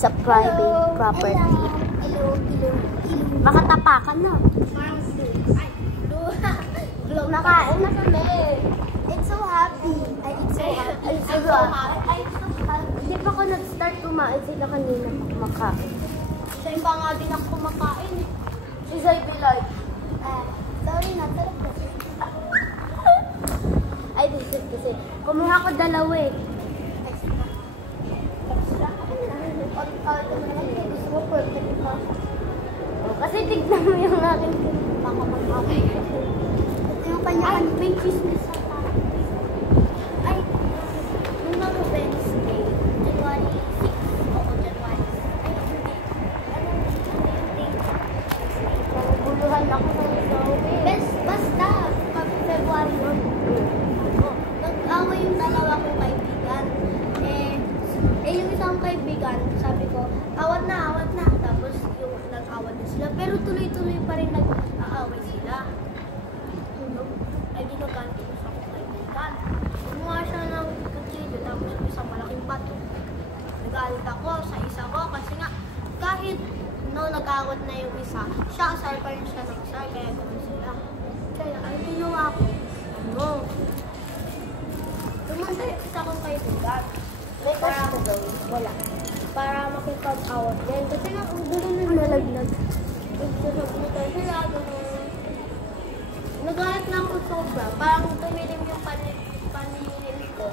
sa private property. Makatapakan na. Nakain na kami. It's so happy. It's so happy. Hindi pa ako nag-start kumain sila kanina kumakain. Siya pa nga din ako kumakain. Si Zay Bilay. Sorry na, sarap na. Ay, this is kasi. Kumuha ko dalawa eh. Kasi tignan mo yung aking Baka mag-away. Ito yung kanya may chismis sa para. Ay, nung mga Wednesday, January 6 o January 6. Ay, hindi. Ano yung date? Naguguluhan ako ng Zoe. Basta, February 1. Nag-away yung dalawa kong kaibigan. Yung isang kaibigan, sabi ko, awat na. Tapos yung nag-awat na sila. Pero tuloy-tuloy pa rin nag-aaway sila. Ay, ginaganti ko sa akong kaibigan. Gumawa siya ng kutsilyo, tapos isang malaking bato. Nag-aalit ako sa isa ko kasi nga, kahit nag-awat na yung isa, siya asar pa rin siya ng asar, kaya gano'n sila. Kaya, ang ginawa ko, tumanda yung isa kong kaibigan. May kasi ko daw. Wala. Para makipag-awat din. Kasi nga, ang gulo na Nalaglag. nagsasabutan sila. Nagalit na ako sobra. Parang tumilim yung paningin ko.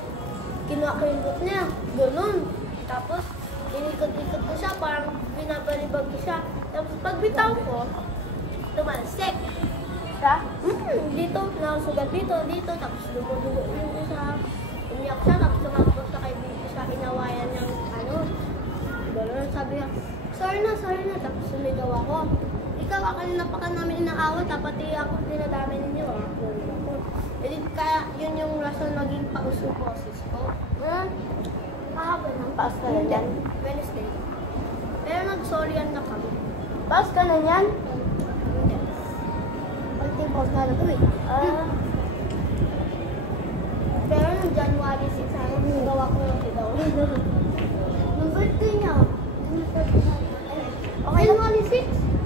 Kinuha ko yung book niya. Ganun. Tapos, inikot-ikot ko siya. Parang binabalibag ko siya. Tapos, pagbitaw ko, tumalsik. Ka? Dito, nakasugat dito. Tapos, dumudugo yung isa. Umiyak siya. Tapos, tumakbo sa kaibigan siya. Inawayan niyang gano'n. Sabi niya, sorry na. Tapos, sumigaw ako. Ikaw, kanina pa ka namin inaawat. Pati ako dinadami ninyo. Kaya, yun yung rason maging pauso boses ko. Kahapon ng Paus ka na yan? Wednesday. Pero nag-sorryan na kami. Paus ka na yan? Hindi. Pagting paus na lang uwi. Pero nung January 6, gawa ko ng sigaw. Nung birthday niya. Okay, January 6?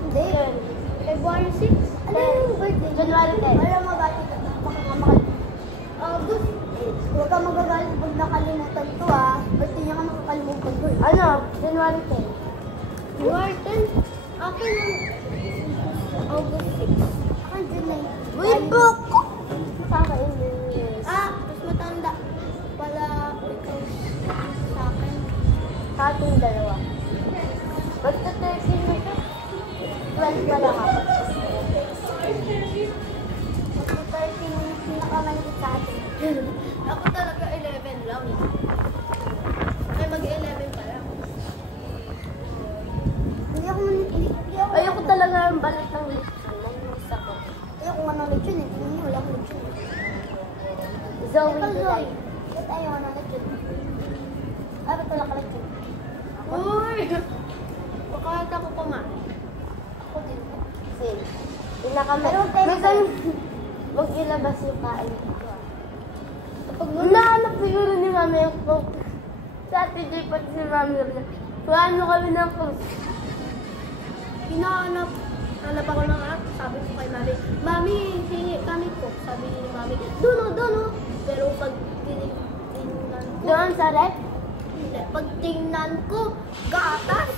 Hindi. February 6? Ano yung birthday? January 10. Wala magalit. Baka nga makalit. August 8. Huwag ka magagalit pag nakalimutan to Birthday niya ka nakakalimutan to Ano? January 10. January 10? Akin yung August 6. Akin July. Uy, book! Saka English. Mas matanda pala ikaw sa akin. Sa ating dalawa. Basta 13 na siya. 12 pa lang ako. Basta 13 minutes pinakamanit sa atin. Ako talaga 11 lang. Ay, mag-11 pa lang. Hindi ako manipili. Ayoko talaga ang balat ng lechon. Namiss ako. Ayoko nga ng lechon eh. Hindi wala akong lechon. Zoe Bilay. Ba't ayaw nga ng lechon? Ba't wala ka lechon? Uy! Bakit ako kumain? Ako din. Same. Pinakama. Pero tayo Huwag ilabas yung kain. Nahanap siguro ni Mami yung coke. Sa Saturday pati si Mami na. Paano kami ng coke? Hinahanap ako ng app. Sabi ko kay Mami, Mami, hingi kami coke. Sabi ni Mami, doon. Pero pag tingnan ko, Doon sa rep? pag tingnan ko, gatas.